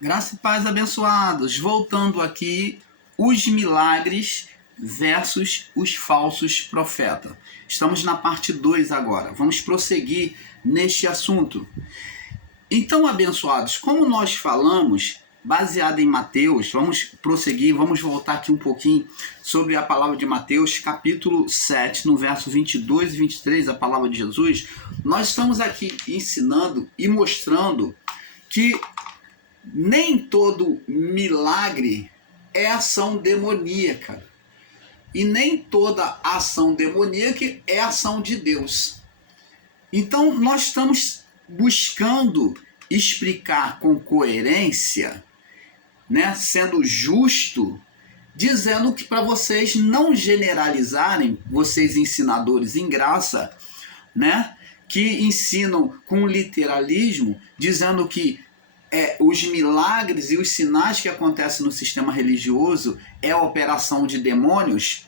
Graça e paz, abençoados. Voltando aqui, os milagres versus os falsos profetas. Estamos na parte 2 agora. Vamos prosseguir neste assunto. Então, abençoados, como nós falamos, baseado em Mateus, vamos prosseguir, vamos voltar aqui um pouquinho sobre a palavra de Mateus, capítulo 7, no verso 22 e 23, a palavra de Jesus. Nós estamos aqui ensinando e mostrando que nem todo milagre é ação demoníaca. E nem toda ação demoníaca é ação de Deus. Então, nós estamos buscando explicar com coerência, né, sendo justo, dizendo que para vocês não generalizarem, vocês ensinadores em graça, né, que ensinam com literalismo, dizendo que os milagres e os sinais que acontecem no sistema religioso é a operação de demônios,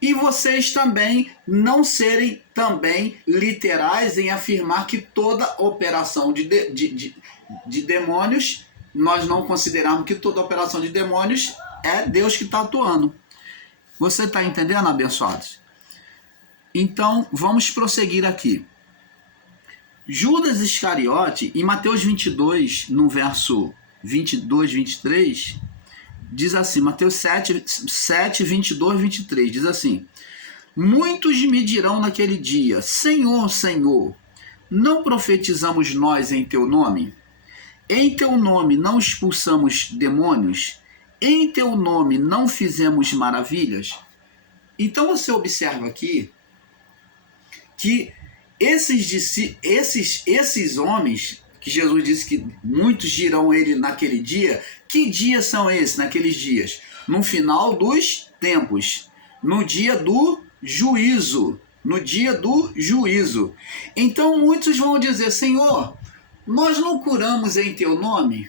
e vocês também não serem também literais em afirmar que toda operação de demônios, nós não consideramos que toda operação de demônios é Deus que está atuando. Você está entendendo, abençoados? Então, vamos prosseguir aqui. Judas Iscariote, em Mateus 22, no verso 22, 23, diz assim, Mateus 7, 22, 23, diz assim: muitos me dirão naquele dia, Senhor, Senhor, não profetizamos nós em teu nome? Em teu nome não expulsamos demônios? Em teu nome não fizemos maravilhas? Então você observa aqui que esses homens, que Jesus disse que muitos dirão ele naquele dia, que dias são esses naqueles dias? No final dos tempos, no dia do juízo, no dia do juízo. Então muitos vão dizer, Senhor, nós não curamos em teu nome?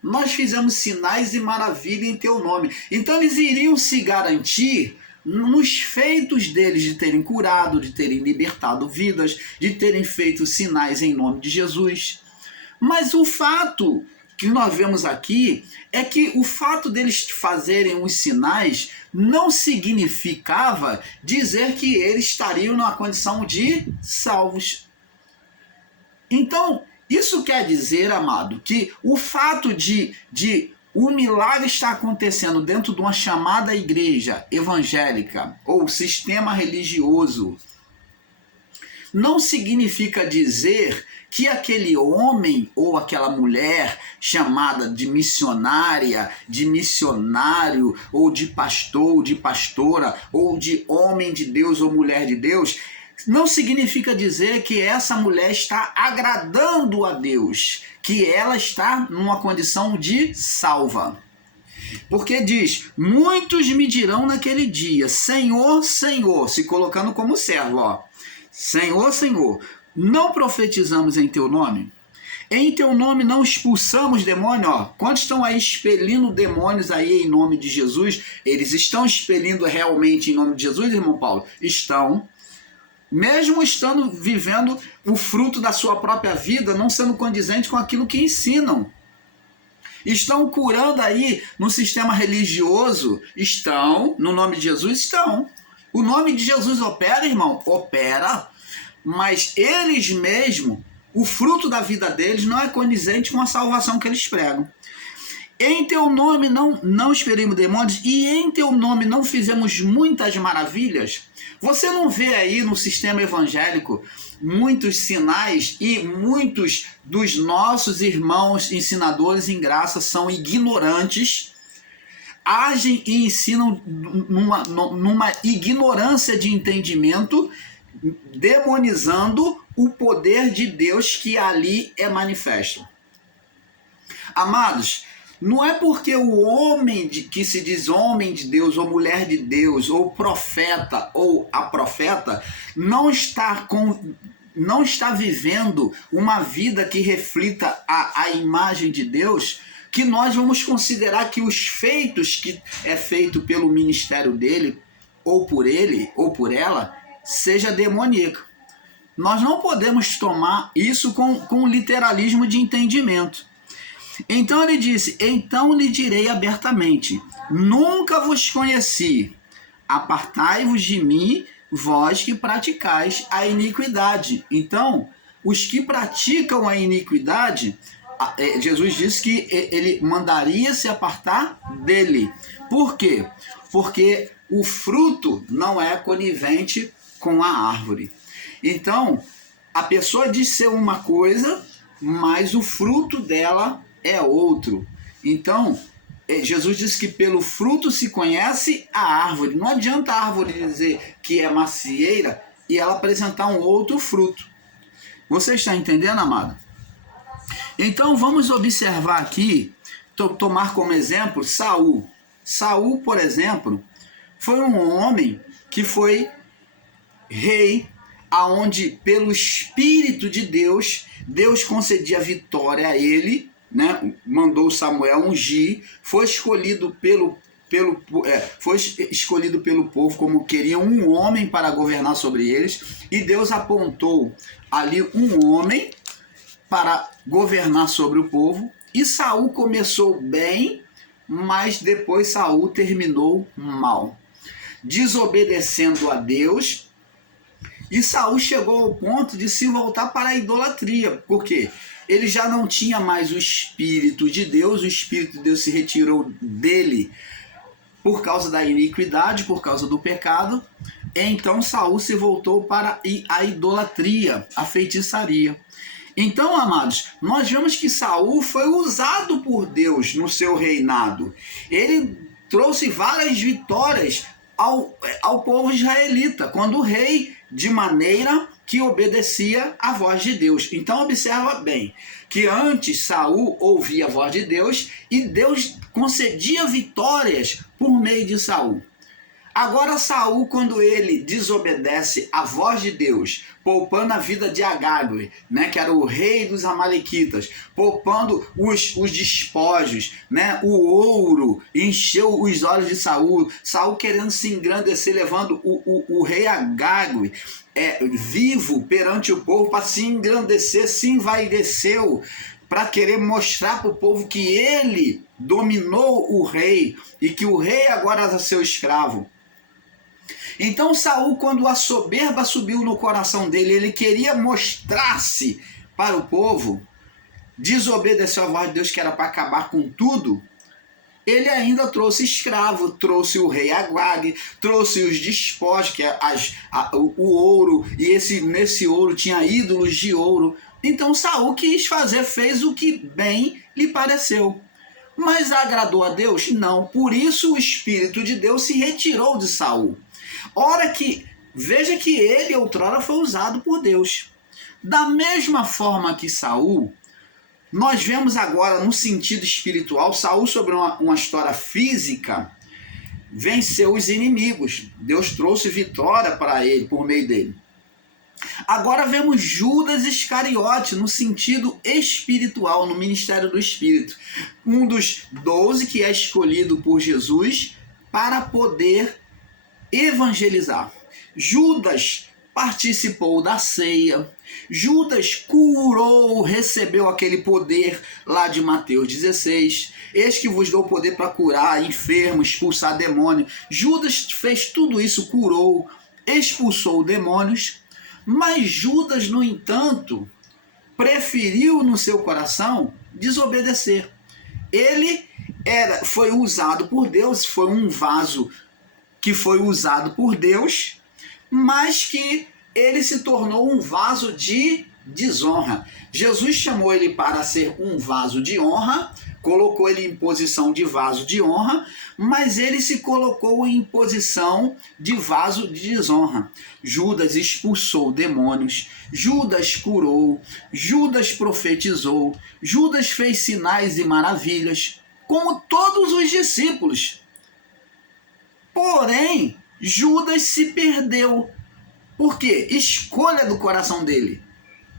Nós fizemos sinais e maravilhas em teu nome. Então eles iriam se garantir nos feitos deles de terem curado, de terem libertado vidas, de terem feito sinais em nome de Jesus. Mas o fato que nós vemos aqui é que o fato deles fazerem os sinais não significava dizer que eles estariam numa condição de salvos. Então, isso quer dizer, amado, que o fato de o milagre está acontecendo dentro de uma chamada igreja evangélica ou sistema religioso não significa dizer que aquele homem ou aquela mulher chamada de missionária, de missionário, ou de pastor, ou de pastora, ou de homem de Deus ou mulher de Deus, não significa dizer que essa mulher está agradando a Deus, que ela está numa condição de salva. Porque diz, muitos me dirão naquele dia, Senhor, Senhor, se colocando como servo, ó. Senhor, Senhor, não profetizamos em teu nome? Em teu nome não expulsamos demônio, ó. Quantos estão aí expelindo demônios aí em nome de Jesus? Eles estão expelindo realmente em nome de Jesus, irmão Paulo? Estão. Mesmo estando vivendo o fruto da sua própria vida, não sendo condizente com aquilo que ensinam. Estão curando aí no sistema religioso? Estão. No nome de Jesus? Estão. O nome de Jesus opera, irmão? Opera. Mas eles mesmos, o fruto da vida deles não é condizente com a salvação que eles pregam. Em teu nome não expelimos demônios e em teu nome não fizemos muitas maravilhas. Você não vê aí no sistema evangélico muitos sinais, e muitos dos nossos irmãos ensinadores em graça são ignorantes, agem e ensinam numa ignorância de entendimento, demonizando o poder de Deus que ali é manifesto. Amados, não é porque o homem que se diz homem de Deus, ou mulher de Deus, ou profeta, ou a profeta, não está vivendo uma vida que reflita a imagem de Deus, que nós vamos considerar que os feitos que é feito pelo ministério dele, ou por ele, ou por ela, seja demoníaco. Nós não podemos tomar isso com literalismo de entendimento. Então ele disse: então lhe direi abertamente: nunca vos conheci. Apartai-vos de mim, vós que praticais a iniquidade. Então, os que praticam a iniquidade, Jesus disse que ele mandaria se apartar dele. Por quê? Porque o fruto não é conivente com a árvore. Então, a pessoa diz ser uma coisa, mas o fruto dela é outro. Então, Jesus disse que pelo fruto se conhece a árvore. Não adianta a árvore dizer que é macieira e ela apresentar um outro fruto. Você está entendendo, amado? Então vamos observar aqui, tomar como exemplo Saul. Saul, por exemplo, foi um homem que foi rei, aonde pelo Espírito de Deus, Deus concedia vitória a ele, né? Mandou Samuel ungir, foi escolhido pelo povo como queriam um homem para governar sobre eles, e Deus apontou ali um homem para governar sobre o povo, e Saul começou bem, mas depois Saul terminou mal, desobedecendo a Deus, e Saul chegou ao ponto de se voltar para a idolatria. Por quê? Ele já não tinha mais o Espírito de Deus, o Espírito de Deus se retirou dele por causa da iniquidade, por causa do pecado. Então Saul se voltou para a idolatria, a feitiçaria. Então, amados, nós vemos que Saul foi usado por Deus no seu reinado. Ele trouxe várias vitórias ao povo israelita, quando o rei, de maneira que obedecia à voz de Deus. Então observa bem, que antes Saul ouvia a voz de Deus e Deus concedia vitórias por meio de Saul. Agora Saul, quando ele desobedece à voz de Deus, poupando a vida de Agag, né, que era o rei dos amalequitas, poupando os despojos, né, o ouro, encheu os olhos de Saul, Saul querendo se engrandecer, levando o rei Agag vivo perante o povo para se engrandecer, se envaideceu, para querer mostrar para o povo que ele dominou o rei e que o rei agora era seu escravo. Então Saul, quando a soberba subiu no coração dele, ele queria mostrar-se para o povo, desobedeceu a voz de Deus, que era para acabar com tudo. Ele ainda trouxe escravo, trouxe o rei Agag, trouxe os despojos, que é o ouro, e nesse ouro tinha ídolos de ouro. Então Saul quis fazer, fez o que bem lhe pareceu. Mas agradou a Deus? Não. Por isso o Espírito de Deus se retirou de Saul. Veja que ele outrora foi usado por Deus. Da mesma forma que Saul, nós vemos agora no sentido espiritual, Saul, sobre uma história física, venceu os inimigos. Deus trouxe vitória para ele, por meio dele. Agora vemos Judas Iscariote no sentido espiritual, no ministério do Espírito. Um dos 12 que é escolhido por Jesus para poder evangelizar. Judas participou da ceia. Judas curou, recebeu aquele poder lá de Mateus 16. Eis que vos dou poder para curar enfermos, expulsar demônios. Judas fez tudo isso, curou, expulsou demônios. Mas Judas, no entanto, preferiu no seu coração desobedecer. Ele foi usado por Deus, foi um vaso que foi usado por Deus, mas que ele se tornou um vaso de desonra. Jesus chamou ele para ser um vaso de honra, colocou ele em posição de vaso de honra, mas ele se colocou em posição de vaso de desonra. Judas expulsou demônios, Judas curou, Judas profetizou, Judas fez sinais e maravilhas, como todos os discípulos. Porém, Judas se perdeu. Por quê? Escolha do coração dele.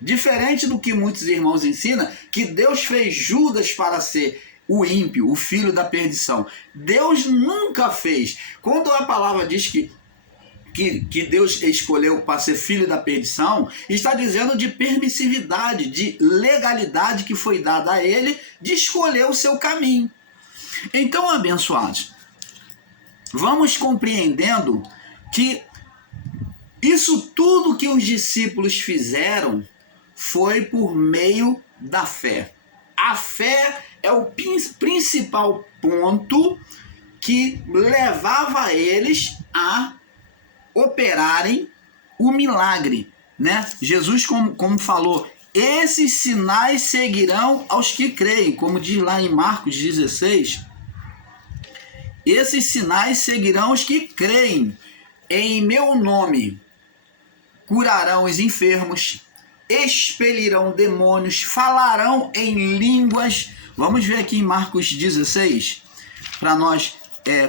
Diferente do que muitos irmãos ensinam, que Deus fez Judas para ser o ímpio, o filho da perdição. Deus nunca fez. Quando a palavra diz que que Deus escolheu para ser filho da perdição, está dizendo de permissividade, de legalidade que foi dada a ele de escolher o seu caminho. Então, abençoados, vamos compreendendo que isso tudo que os discípulos fizeram foi por meio da fé. A fé é o principal ponto que levava eles a operarem o milagre, né? Jesus, como falou, esses sinais seguirão aos que creem, como diz lá em Marcos 16. Esses sinais seguirão os que creem. Em meu nome curarão os enfermos, expelirão demônios, falarão em línguas. Vamos ver aqui em Marcos 16, para nós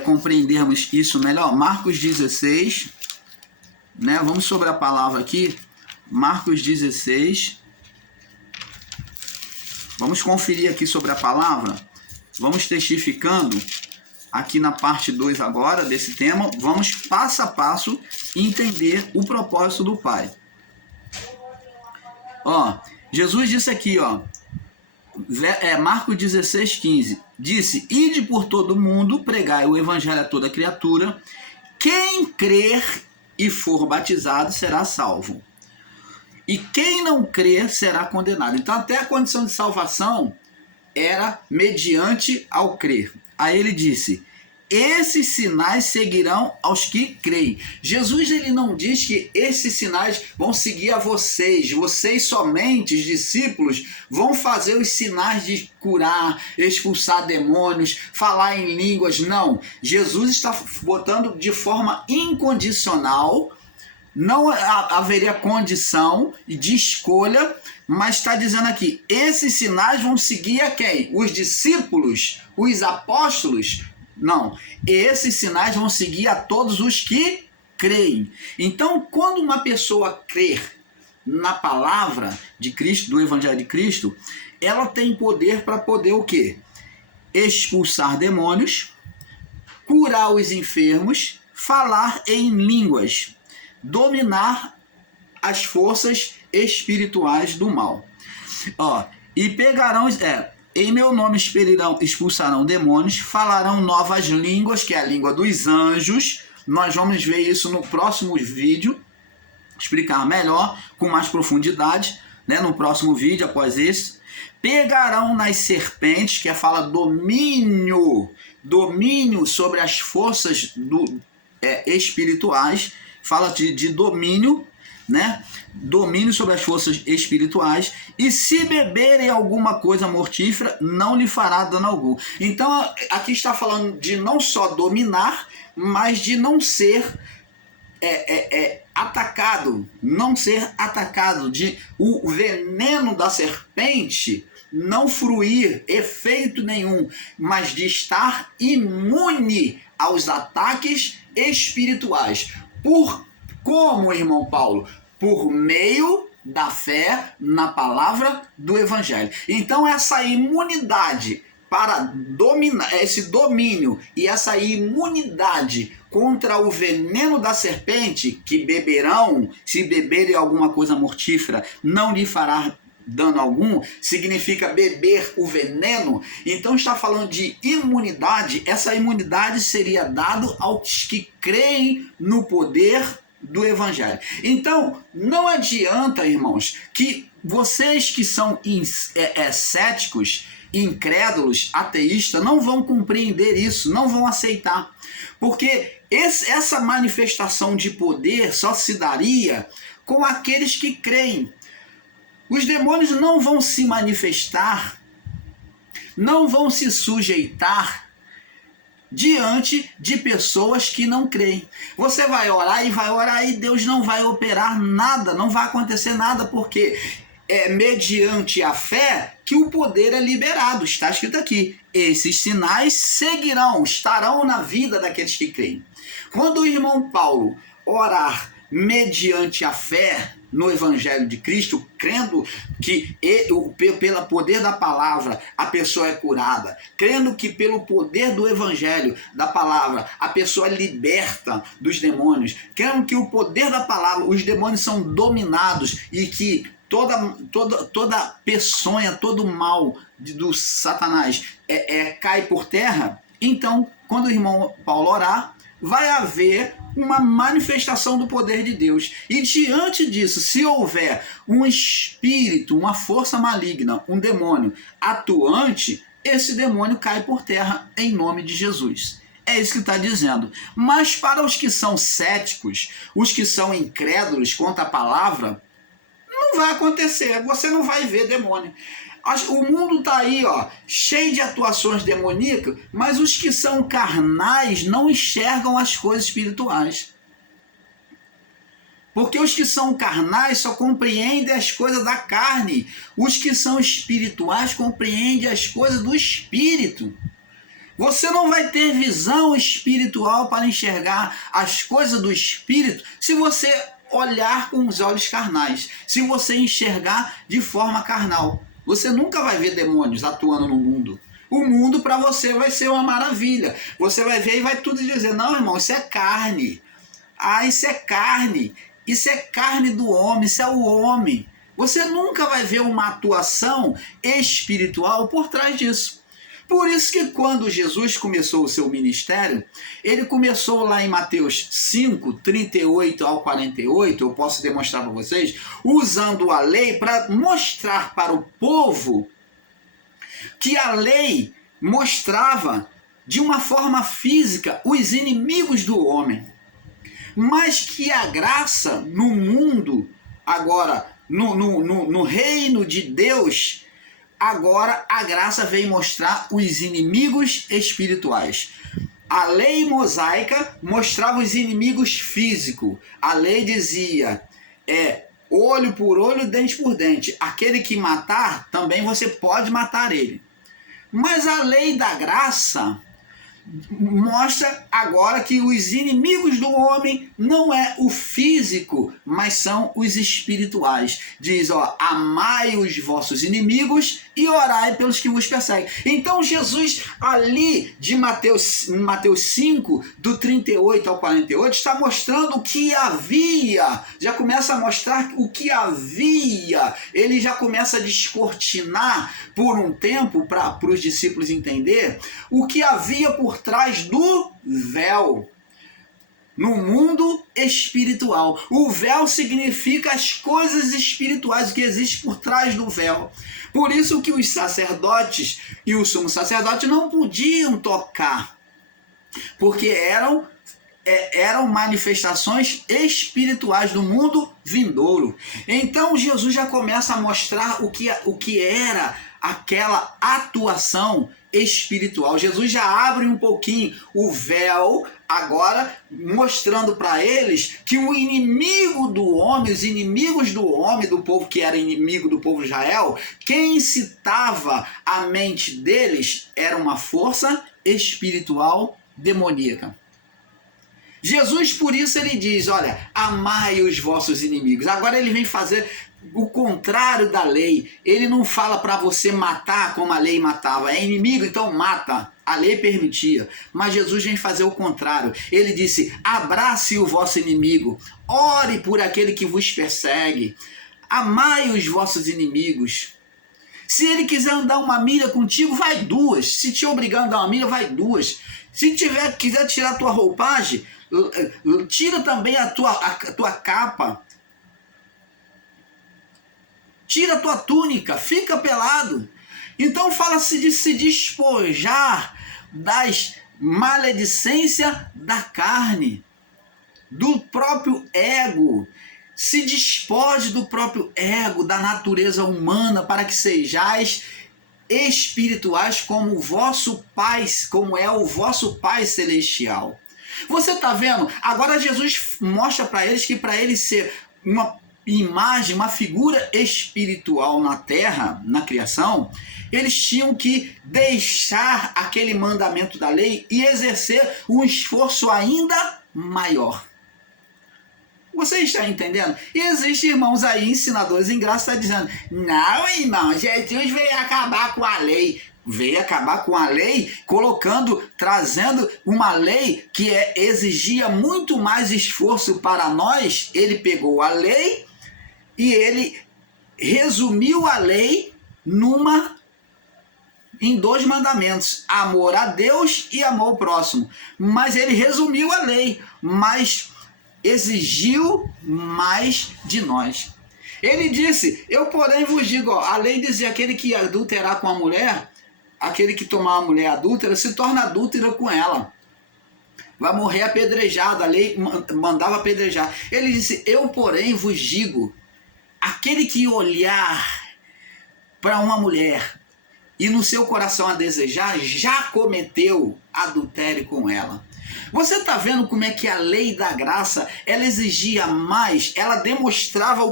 compreendermos isso melhor. Marcos 16, né? Vamos sobre a palavra aqui. Marcos 16. Vamos conferir aqui sobre a palavra. Vamos testificando aqui na parte 2 agora desse tema. Vamos passo a passo entender o propósito do Pai. Ó, Jesus disse aqui, ó, Marcos 16, 15, disse: ide por todo mundo, pregai o evangelho a toda criatura, quem crer e for batizado será salvo, e quem não crer será condenado. Então até a condição de salvação era mediante ao crer. Aí ele disse: esses sinais seguirão aos que creem. Jesus, ele não diz que esses sinais vão seguir a vocês. Vocês somente, os discípulos, vão fazer os sinais de curar, expulsar demônios, falar em línguas. Não. Jesus está botando de forma incondicional. Não haveria condição de escolha, mas está dizendo aqui, esses sinais vão seguir a quem? Os discípulos, os apóstolos? Não, esses sinais vão seguir a todos os que creem. Então, quando uma pessoa crer na palavra de Cristo, do Evangelho de Cristo, ela tem poder para poder o quê? Expulsar demônios, curar os enfermos, falar em línguas, dominar as forças espirituais do mal. Ó, e pegarão... em meu nome expulsarão demônios, falarão novas línguas, que é a língua dos anjos. Nós vamos ver isso no próximo vídeo, explicar melhor, com mais profundidade, né? No próximo vídeo, após esse. Pegarão nas serpentes, que fala domínio sobre as forças espirituais, fala de domínio, né? Domínio sobre as forças espirituais, e se beberem alguma coisa mortífera, não lhe fará dano algum. Então, aqui está falando de não só dominar, mas de não ser atacado, de o veneno da serpente não fruir efeito nenhum, mas de estar imune aos ataques espirituais. Como, irmão Paulo? Por meio da fé na palavra do Evangelho. Então, essa imunidade para dominar, esse domínio e essa imunidade contra o veneno da serpente, que beberão, se beberem alguma coisa mortífera, não lhe fará dano algum, significa beber o veneno. Então está falando de imunidade. Essa imunidade seria dada aos que creem no poder do Evangelho. Então, não adianta, irmãos, que vocês que são céticos, incrédulos, ateístas, não vão compreender isso, não vão aceitar. Porque essa manifestação de poder só se daria com aqueles que creem. Os demônios não vão se manifestar, não vão se sujeitar diante de pessoas que não creem. Você vai orar e Deus não vai operar nada, não vai acontecer nada, porque é mediante a fé que o poder é liberado. Está escrito aqui, esses sinais seguirão, estarão na vida daqueles que creem. Quando o irmão Paulo orar mediante a fé, no Evangelho de Cristo, crendo que pelo poder da palavra a pessoa é curada, crendo que pelo poder do Evangelho, da palavra, a pessoa é liberta dos demônios, crendo que o poder da palavra, os demônios são dominados e que toda peçonha, todo mal do Satanás cai por terra. Então, quando o irmão Paulo orar, vai haver uma manifestação do poder de Deus. E diante disso, se houver um espírito, uma força maligna, um demônio atuante, esse demônio cai por terra em nome de Jesus. É isso que está dizendo. Mas para os que são céticos, os que são incrédulos quanto à palavra, não vai acontecer. Você não vai ver demônio. O mundo está aí, cheio de atuações demoníacas, mas os que são carnais não enxergam as coisas espirituais. Porque os que são carnais só compreendem as coisas da carne. Os que são espirituais compreendem as coisas do espírito. Você não vai ter visão espiritual para enxergar as coisas do espírito se você olhar com os olhos carnais, se você enxergar de forma carnal. Você nunca vai ver demônios atuando no mundo. O mundo para você vai ser uma maravilha. Você vai ver e vai tudo dizer, não, irmão, isso é carne. Ah, isso é carne. Isso é carne do homem, isso é o homem. Você nunca vai ver uma atuação espiritual por trás disso. Por isso que quando Jesus começou o seu ministério, ele começou lá em Mateus 5, 38 ao 48, eu posso demonstrar para vocês, usando a lei para mostrar para o povo que a lei mostrava de uma forma física os inimigos do homem, mas que a graça no mundo, agora no reino de Deus, agora a graça vem mostrar os inimigos espirituais. A lei mosaica mostrava os inimigos físicos. A lei dizia, olho por olho, dente por dente. Aquele que matar, também você pode matar ele. Mas a lei da graça mostra agora que os inimigos do homem não é o físico, mas são os espirituais. Diz, amai os vossos inimigos e orai pelos que vos perseguem. Então Jesus ali de Mateus 5, do 38 ao 48, está mostrando o que havia, já começa a mostrar o que havia, ele já começa a descortinar por um tempo para os discípulos entender o que havia por trás do véu no mundo espiritual. O véu significa as coisas espirituais, o que existe por trás do véu. Por isso que os sacerdotes e o sumo sacerdote não podiam tocar, porque eram manifestações espirituais do mundo vindouro. Então Jesus já começa a mostrar o que era aquela atuação espiritual. Jesus já abre um pouquinho o véu, agora mostrando para eles que o inimigo do homem, os inimigos do homem, do povo que era inimigo do povo de Israel, quem incitava a mente deles era uma força espiritual demoníaca. Jesus, por isso, ele diz, olha, amai os vossos inimigos. Agora ele vem fazer o contrário da lei. Ele não fala para você matar como a lei matava. É inimigo, então mata. A lei permitia. Mas Jesus vem fazer o contrário. Ele disse, abrace o vosso inimigo. Ore por aquele que vos persegue. Amai os vossos inimigos. Se ele quiser andar uma milha contigo, vai duas. Se te obrigar a andar uma milha, vai duas. Se quiser tirar a tua roupagem, tira também a tua capa. Tira a tua túnica, fica pelado. Então fala-se de se despojar das maledicências da carne, do próprio ego. Se despoje do próprio ego, da natureza humana, para que sejais espirituais como o vosso Pai, como é o vosso Pai Celestial. Você está vendo? Agora Jesus mostra para eles que para eles ser uma imagem, uma figura espiritual na terra, na criação, eles tinham que deixar aquele mandamento da lei e exercer um esforço ainda maior. Você está entendendo? E existem irmãos aí, ensinadores em graça, está dizendo, não, irmão, Jesus veio acabar com a lei. Veio acabar com a lei, trazendo uma lei que exigia muito mais esforço para nós. Ele pegou a lei e ele resumiu a lei em 2 mandamentos, amor a Deus e amor ao próximo. Mas ele resumiu a lei, mas exigiu mais de nós. Ele disse, eu porém vos digo, a lei dizia, aquele que adulterar com a mulher, aquele que tomar a mulher adúltera, se torna adúltera com ela. Vai morrer apedrejado, a lei mandava apedrejar. Ele disse, eu porém vos digo, aquele que olhar para uma mulher e no seu coração a desejar, já cometeu adultério com ela. Você está vendo como é que a lei da graça, ela exigia mais, ela demonstrava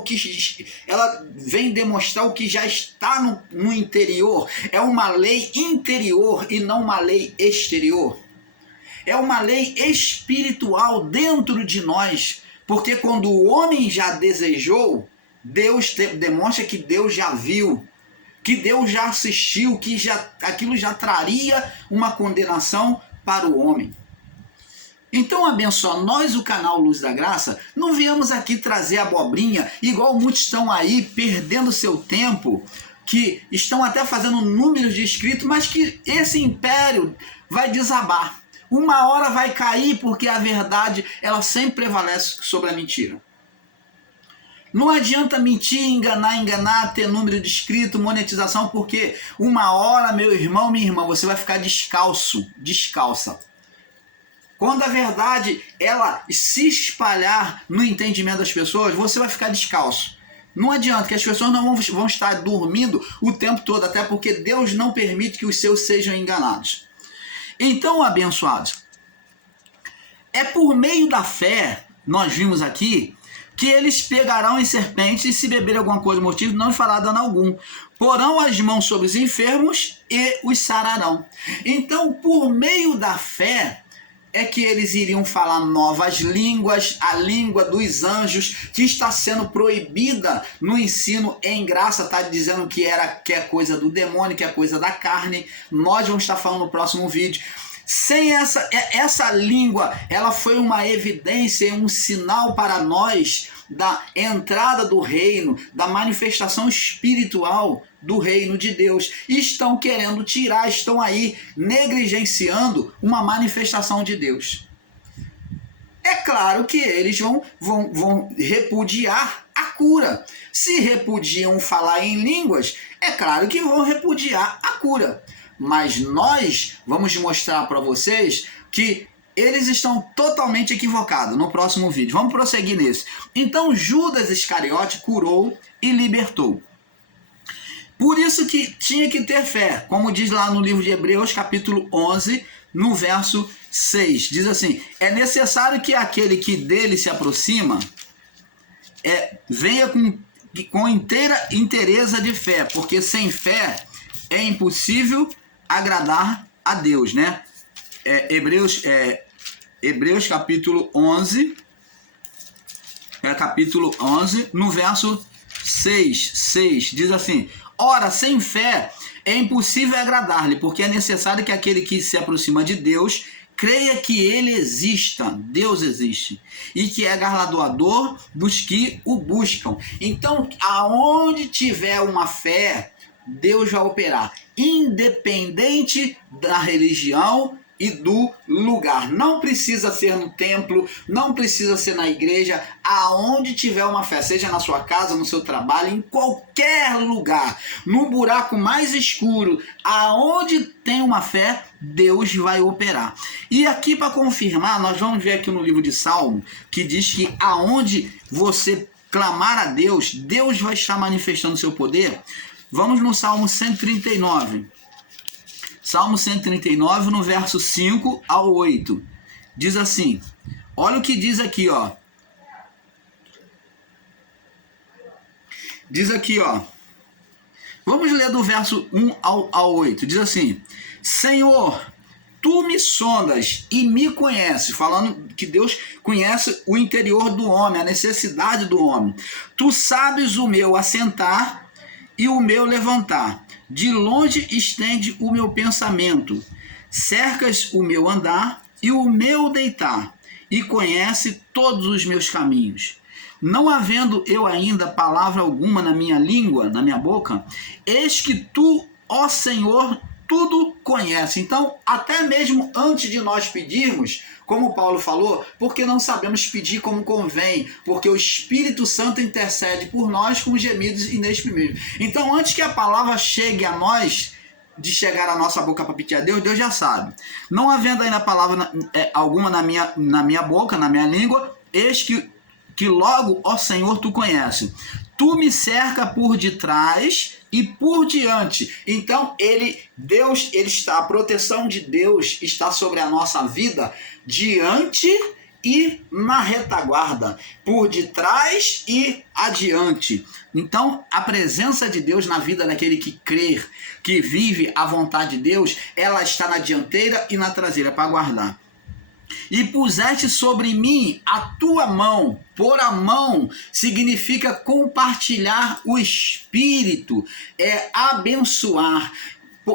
ela vem demonstrar o que já está no interior. É uma lei interior e não uma lei exterior. É uma lei espiritual dentro de nós, porque quando o homem já desejou, Deus demonstra que Deus já viu, que Deus já assistiu, que aquilo já traria uma condenação para o homem. Então, abençoa, nós, o canal Luz da Graça, não viemos aqui trazer abobrinha, igual muitos estão aí perdendo seu tempo, que estão até fazendo números de inscritos, mas que esse império vai desabar. Uma hora vai cair, porque a verdade, ela sempre prevalece sobre a mentira. Não adianta mentir, enganar, ter número de inscrito, monetização, porque uma hora, meu irmão, minha irmã, você vai ficar descalça. Quando a verdade, ela se espalhar no entendimento das pessoas, você vai ficar descalço. Não adianta, que as pessoas não vão estar dormindo o tempo todo, até porque Deus não permite que os seus sejam enganados. Então, abençoados, é por meio da fé, nós vimos aqui, que eles pegarão em serpentes e se beberem alguma coisa mortífera, não lhes fará dano algum. Porão as mãos sobre os enfermos e os sararão. Então, por meio da fé, é que eles iriam falar novas línguas, a língua dos anjos, que está sendo proibida no ensino em graça, está dizendo que é coisa do demônio, que é coisa da carne. Nós vamos estar falando no próximo vídeo. Sem essa língua, ela foi uma evidência, um sinal para nós da entrada do reino, da manifestação espiritual do reino de Deus. E estão querendo tirar, estão aí negligenciando uma manifestação de Deus. É claro que eles vão repudiar a cura. Se repudiam falar em línguas, é claro que vão repudiar a cura. Mas nós vamos mostrar para vocês que eles estão totalmente equivocados no próximo vídeo. Vamos prosseguir nesse. Então Judas Iscariote curou e libertou. Por isso que tinha que ter fé, como diz lá no livro de Hebreus, capítulo 11, no verso 6. Diz assim, é necessário que aquele que dele se aproxima venha com inteira inteireza de fé, porque sem fé é impossível agradar a Deus, né? Hebreus capítulo 11, no verso 6, diz assim, ora, sem fé é impossível agradar-lhe, porque é necessário que aquele que se aproxima de Deus creia que ele exista, Deus existe, e que é galardoador dos que o buscam. Então, aonde tiver uma fé, Deus vai operar, independente da religião e do lugar. Não precisa ser no templo, não precisa ser na igreja, aonde tiver uma fé, seja na sua casa, no seu trabalho, em qualquer lugar, no buraco mais escuro, aonde tem uma fé, Deus vai operar. E aqui para confirmar, nós vamos ver aqui no livro de Salmo, que diz que aonde você clamar a Deus, Deus vai estar manifestando o seu poder. Vamos no Salmo 139. Salmo 139, no verso 5 ao 8. Diz assim, olha o que diz aqui, ó. Diz aqui, ó. Vamos ler do verso 1 ao 8. Diz assim, Senhor, Tu me sondas e me conheces, falando que Deus conhece o interior do homem, a necessidade do homem. Tu sabes o meu assentar e o meu levantar. De longe estende o meu pensamento. Cercas o meu andar e o meu deitar, e conhece todos os meus caminhos. Não havendo eu ainda palavra alguma na minha língua, na minha boca, eis que tu, ó Senhor, tudo conhece. Então, até mesmo antes de nós pedirmos, como Paulo falou, porque não sabemos pedir como convém, porque o Espírito Santo intercede por nós com gemidos inexprimíveis. Então, antes que a palavra chegue a nós, de chegar à nossa boca para pedir a Deus, Deus já sabe. Não havendo ainda palavra alguma na minha boca, na minha língua, eis que logo, ó Senhor, tu conheces. Tu me cerca por detrás e por diante. Então, a proteção de Deus está sobre a nossa vida diante e na retaguarda, por detrás e adiante. Então, a presença de Deus na vida daquele que crê, que vive a vontade de Deus, ela está na dianteira e na traseira para guardar. E puseste sobre mim a tua mão. Pôr a mão significa compartilhar o Espírito, é abençoar.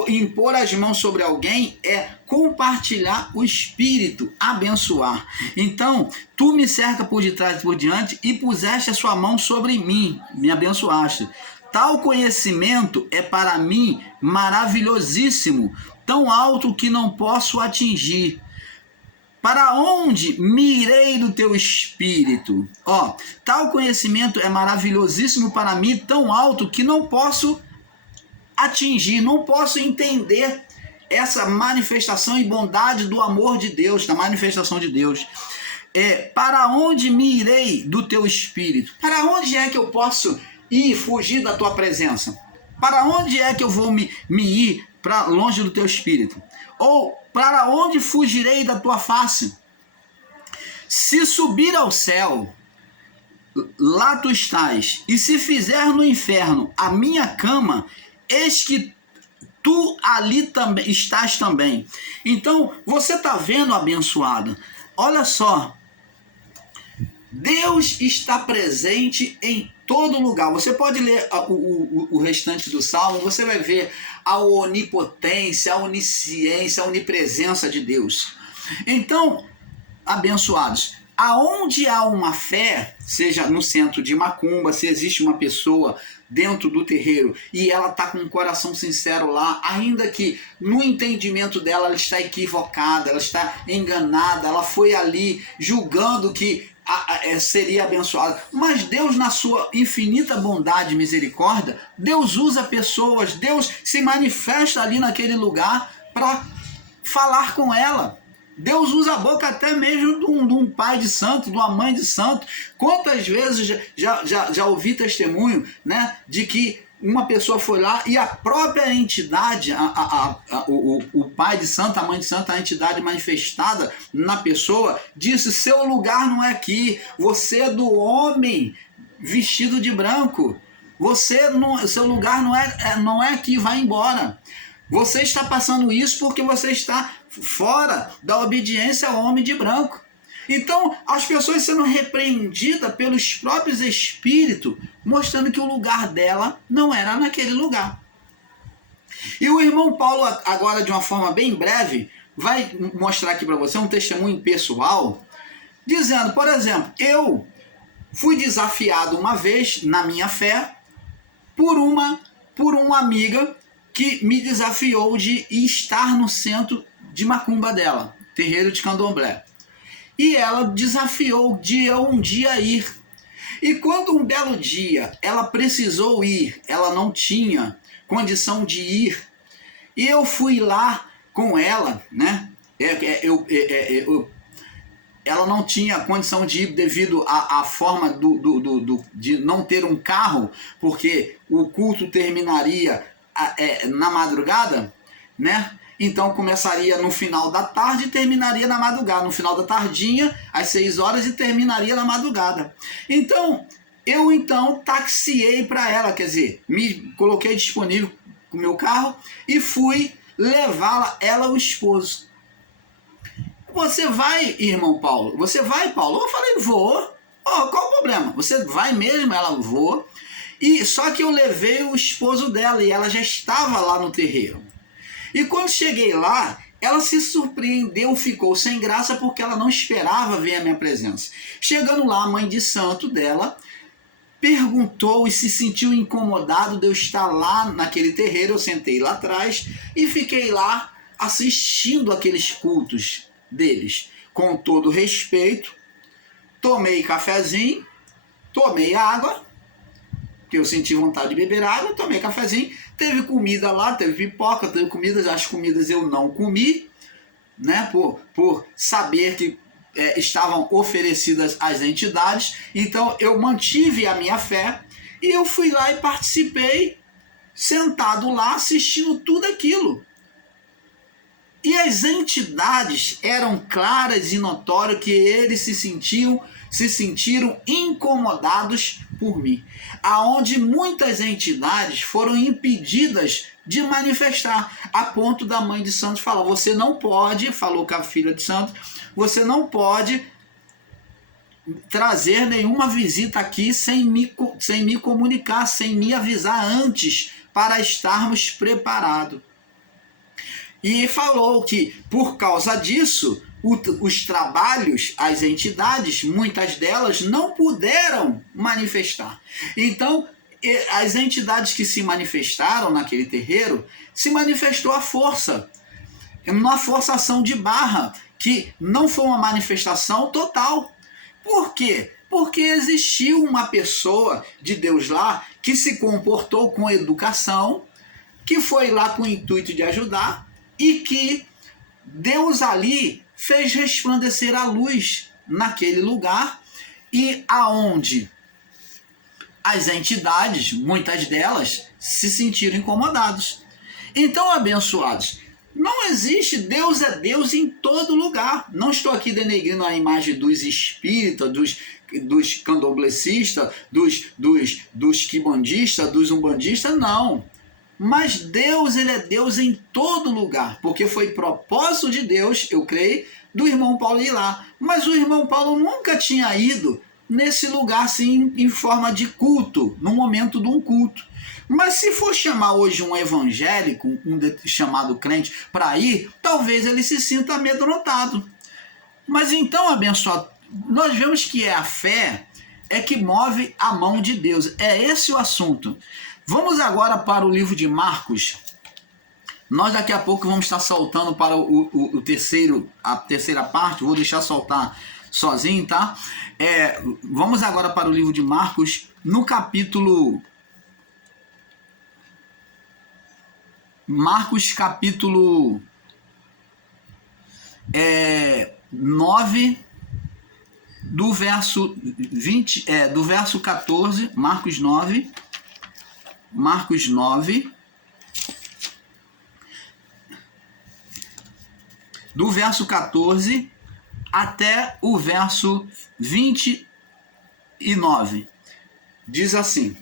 Impor as mãos sobre alguém é compartilhar o Espírito, abençoar. Então, tu me cerca por detrás e por diante e puseste a sua mão sobre mim, me abençoaste. Tal conhecimento é para mim maravilhosíssimo, tão alto que não posso atingir. Para onde me irei do teu Espírito? Tal conhecimento é maravilhosíssimo para mim, tão alto que não posso atingir, não posso entender essa manifestação e bondade do amor de Deus, da manifestação de Deus. Para onde me irei do teu Espírito? Para onde é que eu posso ir, fugir da tua presença? Para onde é que eu vou me ir para longe do teu Espírito? Ou para onde fugirei da tua face? Se subir ao céu, lá tu estás, e se fizer no inferno a minha cama, eis que tu ali também estás também. Então, você está vendo, abençoado? Olha só, Deus está presente em todo lugar. Você pode ler o restante do Salmo, você vai ver a onipotência, a onisciência, a onipresença de Deus. Então, abençoados, aonde há uma fé, seja no centro de macumba, se existe uma pessoa dentro do terreiro e ela está com um coração sincero lá, ainda que no entendimento dela ela está equivocada, ela está enganada, ela foi ali julgando que seria abençoada, mas Deus, na sua infinita bondade e misericórdia, Deus usa pessoas, Deus se manifesta ali naquele lugar para falar com ela. Deus usa a boca até mesmo de um pai de santo, de uma mãe de santo. Quantas vezes já ouvi testemunho, né, de que uma pessoa foi lá e a própria entidade, o pai de santo, a mãe de santo, a entidade manifestada na pessoa, disse: seu lugar não é aqui, você é do homem vestido de branco, seu lugar não é aqui, vai embora. Você está passando isso porque você está fora da obediência ao homem de branco. Então, as pessoas sendo repreendidas pelos próprios espíritos, mostrando que o lugar dela não era naquele lugar. E o irmão Paulo, agora de uma forma bem breve, vai mostrar aqui para você um testemunho pessoal, dizendo, por exemplo, eu fui desafiado uma vez na minha fé por uma amiga que me desafiou de estar no centro de macumba dela, terreiro de candomblé. E ela desafiou de eu um dia ir. E quando um belo dia ela precisou ir, ela não tinha condição de ir, e eu fui lá com ela, né? Ela não tinha condição de ir devido à forma de não ter um carro, porque o culto terminaria na madrugada, né? Então começaria no final da tarde e terminaria na madrugada, no final da tardinha, às 6 horas, e terminaria na madrugada. Então, eu taxiei para ela, quer dizer, me coloquei disponível com o meu carro e fui levá-la, ela e o esposo, você vai, irmão Paulo? Você vai, Paulo? Eu falei, vou. Oh, qual o problema? Você vai mesmo? Ela, vou. E só que eu levei o esposo dela e ela já estava lá no terreiro. E quando cheguei lá, ela se surpreendeu, ficou sem graça porque ela não esperava ver a minha presença. Chegando lá, a mãe de santo dela perguntou e se sentiu incomodado de eu estar lá naquele terreiro. Eu sentei lá atrás e fiquei lá assistindo aqueles cultos deles. Com todo respeito, tomei cafezinho, tomei água, porque eu senti vontade de beber água, tomei cafezinho, teve comida lá, teve pipoca, teve comidas, as comidas eu não comi, né, por saber que estavam oferecidas às entidades, então eu mantive a minha fé e eu fui lá e participei, sentado lá, assistindo tudo aquilo. E as entidades eram claras e notórias que eles se sentiram incomodados por mim, aonde muitas entidades foram impedidas de manifestar, a ponto da mãe de santo falar, você não pode, falou com a filha de santo, você não pode trazer nenhuma visita aqui sem me comunicar, sem me avisar antes, para estarmos preparados. E falou que, por causa disso, os trabalhos, as entidades, muitas delas não puderam manifestar. Então, as entidades que se manifestaram naquele terreiro, se manifestou a força, uma forçação de barra, que não foi uma manifestação total. Por quê? Porque existiu uma pessoa de Deus lá que se comportou com educação, que foi lá com o intuito de ajudar, e que Deus ali fez resplandecer a luz naquele lugar, e aonde as entidades, muitas delas, se sentiram incomodadas. Então, abençoados, não existe, Deus é Deus em todo lugar. Não estou aqui denegrindo a imagem dos espíritas, dos candomblecistas, dos quimbandistas, dos umbandistas, não. Mas Deus, ele é Deus em todo lugar, porque foi propósito de Deus, eu creio, do irmão Paulo ir lá. Mas o irmão Paulo nunca tinha ido nesse lugar assim, em forma de culto, no momento de um culto. Mas se for chamar hoje um evangélico, um chamado crente, para ir, talvez ele se sinta amedrontado. Mas então, abençoado, nós vemos que é a fé que move a mão de Deus. É esse o assunto. Vamos agora para o livro de Marcos. Nós daqui a pouco vamos estar soltando para a terceira parte. Vou deixar soltar sozinho, tá? Vamos agora para o livro de Marcos, no capítulo... Marcos capítulo 9, do verso 20, do verso 14, Marcos 9, do verso 14 até o verso 29. Diz assim: